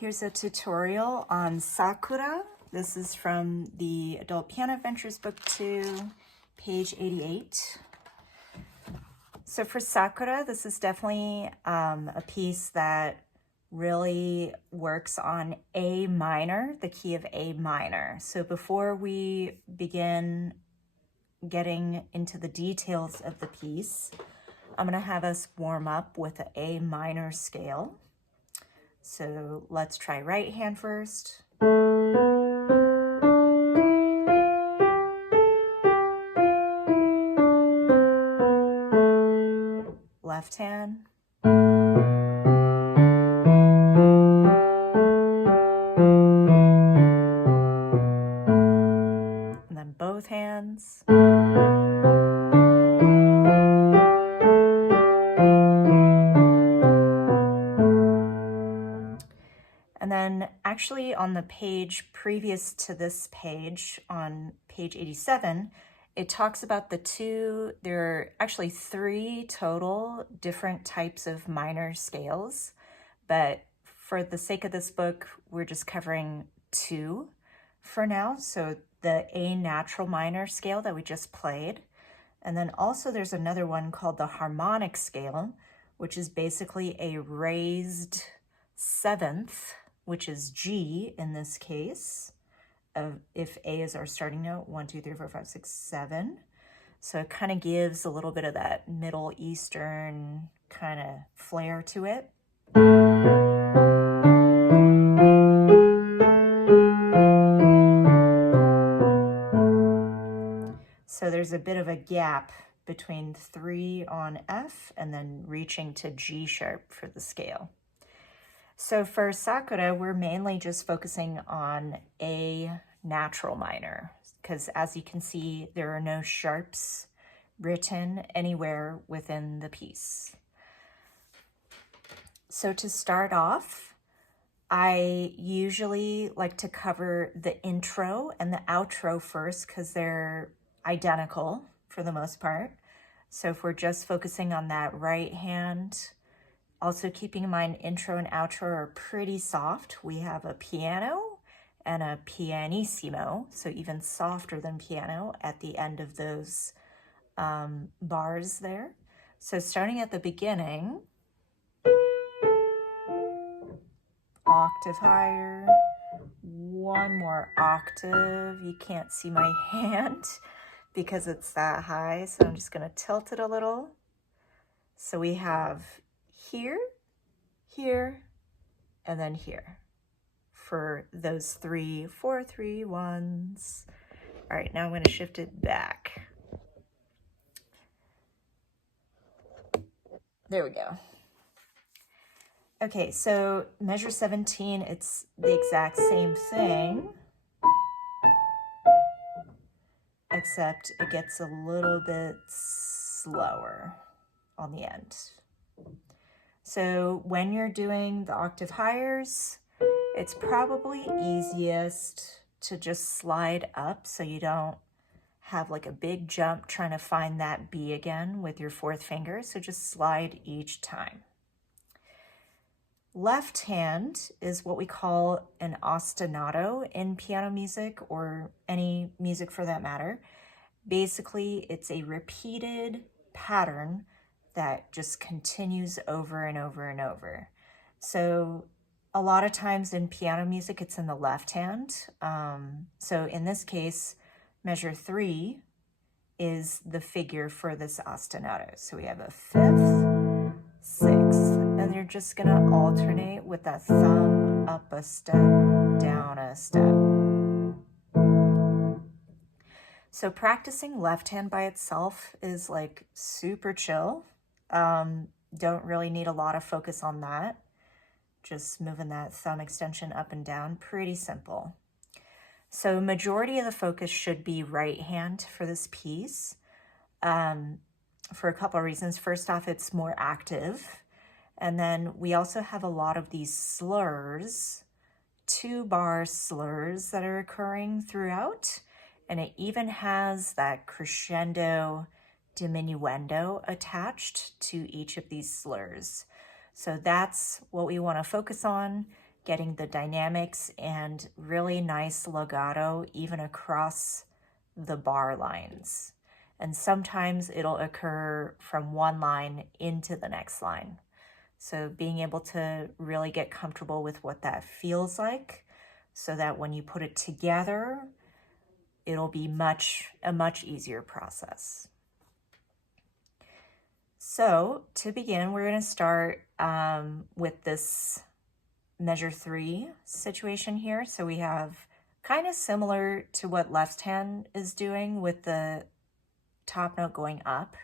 Here's a tutorial on Sakura. This is from the Adult Piano Adventures Book 2, page 88. So for Sakura, this is definitely a piece that really works on A minor, the key of A minor. So before we begin getting into the details of the piece, I'm going to have us warm up with an A minor scale. So let's try right hand first. Left hand. And then both hands. And then actually on the page previous to this page, on page 87, it talks about there are actually 3 total different types of minor scales, but for the sake of this book, we're just covering 2 for now. So the A natural minor scale that we just played, and then also there's another one called the harmonic scale, which is basically a raised 7th, which is G in this case, if A is our starting note, 1, 2, 3, 4, 5, 6, 7. So it kind of gives a little bit of that Middle Eastern kind of flair to it. So there's a bit of a gap between 3 on F and then reaching to G sharp for the scale. So for Sakura, we're mainly just focusing on A natural minor, because as you can see, there are no sharps written anywhere within the piece. So to start off, I usually like to cover the intro and the outro first because they're identical for the most part. So if we're just focusing on that right hand, also keeping in mind intro and outro are pretty soft. We have a piano and a pianissimo, so even softer than piano at the end of those bars there. So starting at the beginning, octave higher, 1 more octave. You can't see my hand because it's that high, so I'm just going to tilt it a little. So we have here, here, and then here for those 3, 4, 3, 1s. All right, now I'm going to shift it back. There we go. Okay, so measure 17, it's the exact same thing, except it gets a little bit slower on the end. So when you're doing the octave highers, it's probably easiest to just slide up so you don't have like a big jump trying to find that B again with your 4th finger. So just slide each time. Left hand is what we call an ostinato in piano music, or any music for that matter. Basically, it's a repeated pattern that just continues over and over and over. So a lot of times in piano music, it's in the left hand. So in this case, measure 3 is the figure for this ostinato. So we have a 5th, 6th, and you're just gonna alternate with that thumb up a step, down a step. So practicing left hand by itself is like super chill. Don't really need a lot of focus on that. Just moving that thumb extension up and down, pretty simple. So majority of the focus should be right hand for this piece, for a couple of reasons. First off, it's more active. And then we also have a lot of these slurs, 2-bar slurs that are occurring throughout. And it even has that crescendo diminuendo attached to each of these slurs. So that's what we want to focus on, getting the dynamics and really nice legato even across the bar lines. And sometimes it'll occur from one line into the next line. So being able to really get comfortable with what that feels like so that when you put it together, it'll be a much easier process. So to begin, we're going to start with this measure 3 situation here. So we have kind of similar to what left hand is doing with the top note going up,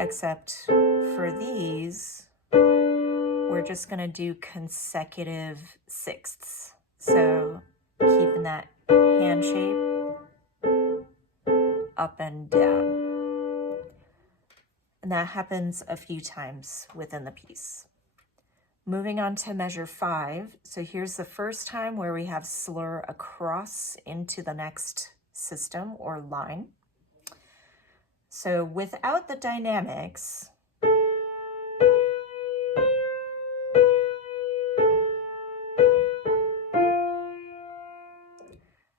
except for these, we're just going to do consecutive sixths. So keeping that hand shape up and down. And that happens a few times within the piece. Moving on to measure 5. So here's the first time where we have slur across into the next system or line. So without the dynamics,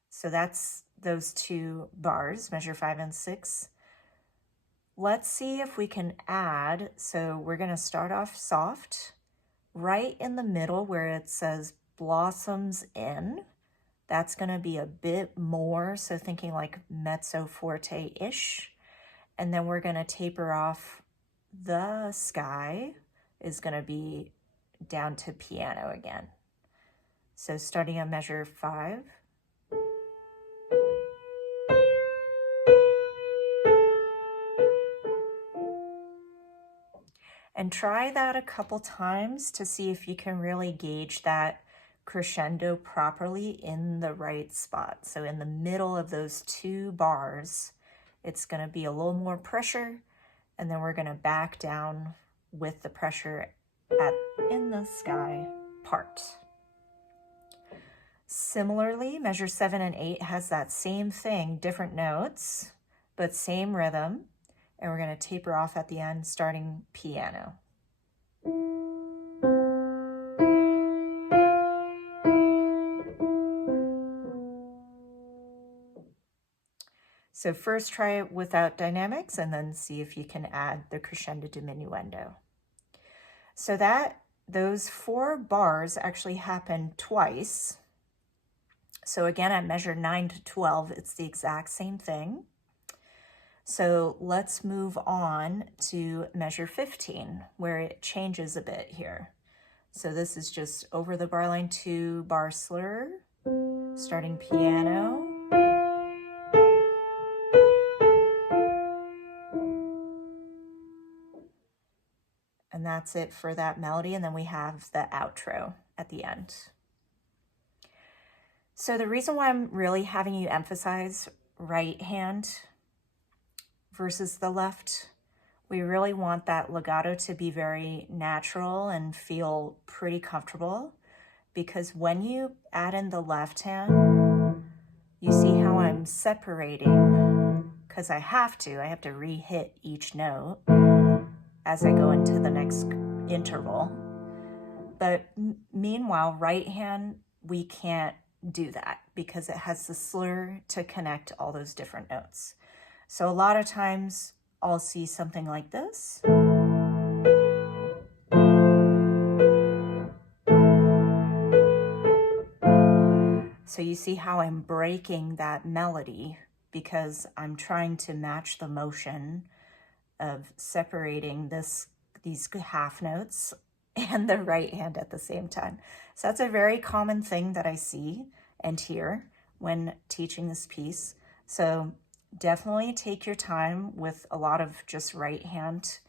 so that's those 2 bars, measure 5 and 6. Let's see if we can add, so we're going to start off soft, right in the middle where it says blossoms in. That's going to be a bit more, so thinking like mezzo forte-ish. And then we're going to taper off. The sky is going to be down to piano again. So starting on measure 5. And try that a couple times to see if you can really gauge that crescendo properly in the right spot. So in the middle of those 2 bars, it's going to be a little more pressure, and then we're going to back down with the pressure in the sky part. Similarly, measure 7 and 8 has that same thing, different notes, but same rhythm. And we're going to taper off at the end, starting piano. So first try it without dynamics and then see if you can add the crescendo diminuendo. So those 4 bars actually happen twice. So again, at measure 9 to 12, it's the exact same thing. So let's move on to measure 15, where it changes a bit here. So this is just over the bar line 2 bar slur, starting piano. And that's it for that melody. And then we have the outro at the end. So the reason why I'm really having you emphasize right hand versus the left, we really want that legato to be very natural and feel pretty comfortable, because when you add in the left hand, you see how I'm separating, because I have to re-hit each note as I go into the next interval. But meanwhile, right hand, we can't do that because it has the slur to connect all those different notes. So a lot of times I'll see something like this. So you see how I'm breaking that melody because I'm trying to match the motion of separating these half notes and the right hand at the same time. So that's a very common thing that I see and hear when teaching this piece. So definitely take your time with a lot of just right hand,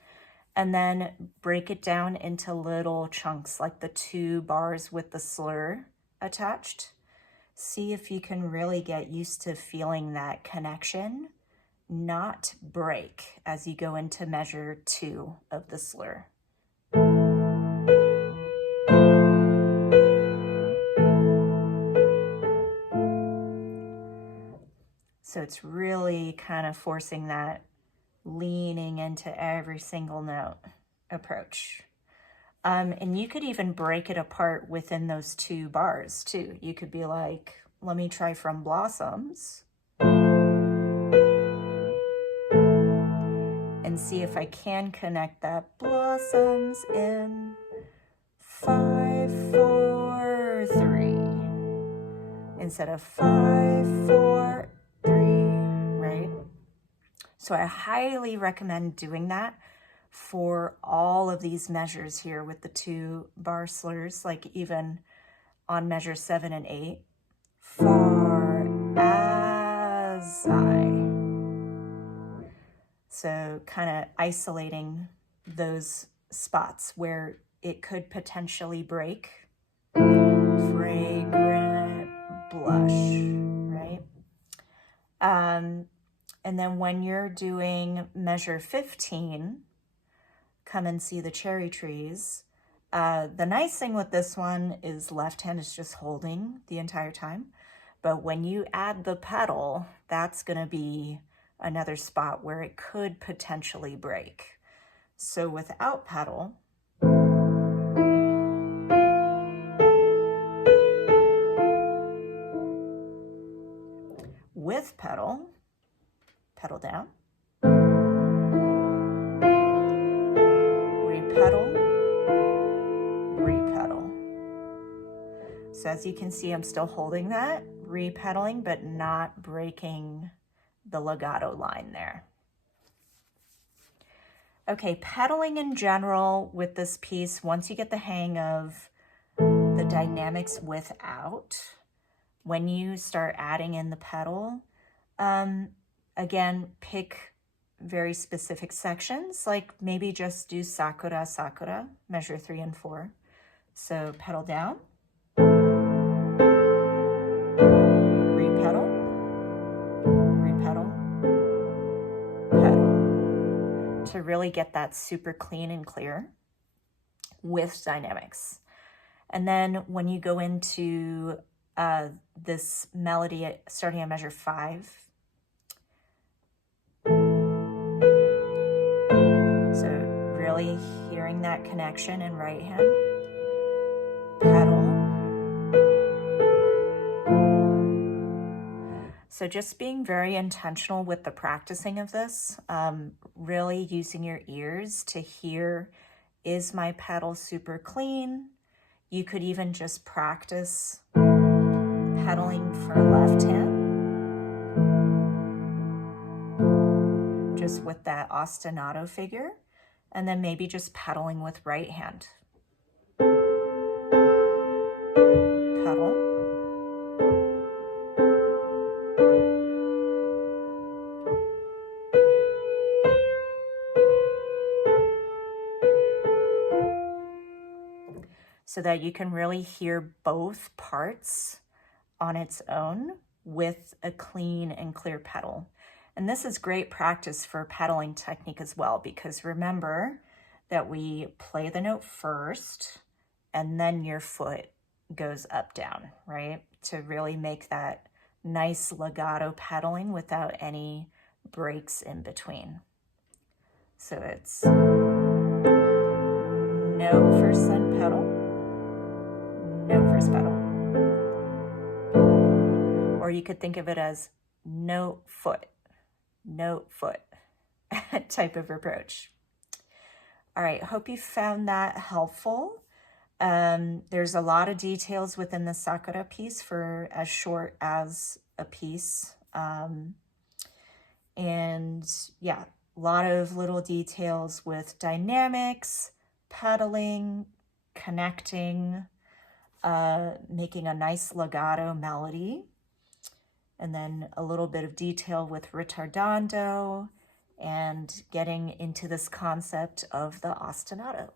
and then break it down into little chunks like the 2 bars with the slur attached. See if you can really get used to feeling that connection, not break as you go into measure 2 of the slur. So it's really kind of forcing that leaning into every single note approach. And you could even break it apart within those 2 bars too. You could be like, let me try From Blossoms and see if I can connect that blossoms in 5, 4, 3 instead of 5, 4, 3, right? So I highly recommend doing that for all of these measures here with the 2 bar slurs, like even on measure 7 and 8. Far as I. So kind of isolating those spots where it could potentially break. Fragrant blush, right? And then when you're doing measure 15, Come and See the Cherry Trees. The nice thing with this one is left hand is just holding the entire time. But when you add the pedal, that's going to be another spot where it could potentially break. So without pedal, with pedal, pedal down, re-pedal, re-pedal. So as you can see, I'm still holding that, re-pedaling, but not breaking the legato line there. Okay, pedaling in general with this piece, once you get the hang of the dynamics without, when you start adding in the pedal, again, pick very specific sections, like maybe just do Sakura, Sakura, measure 3 and 4. So pedal down, re-pedal, re-pedal, pedal, to really get that super clean and clear with dynamics. And then when you go into this melody starting at measure 5, so really hearing that connection in right hand, pedal. So just being very intentional with the practicing of this, really using your ears to hear, is my pedal super clean? You could even just practice pedaling for left hand, just with that ostinato figure, and then maybe just pedaling with right hand. Pedal. So that you can really hear both parts on its own with a clean and clear pedal. And this is great practice for pedaling technique as well, because remember that we play the note first and then your foot goes up, down, right? To really make that nice legato pedaling without any breaks in between. So it's note first, then pedal, note first, pedal. Or you could think of it as note foot type of approach. All right, hope you found that helpful. There's a lot of details within the Sakura piece for as short as a piece. And yeah, a lot of little details with dynamics, pedaling, connecting, making a nice legato melody, and then a little bit of detail with ritardando and getting into this concept of the ostinato.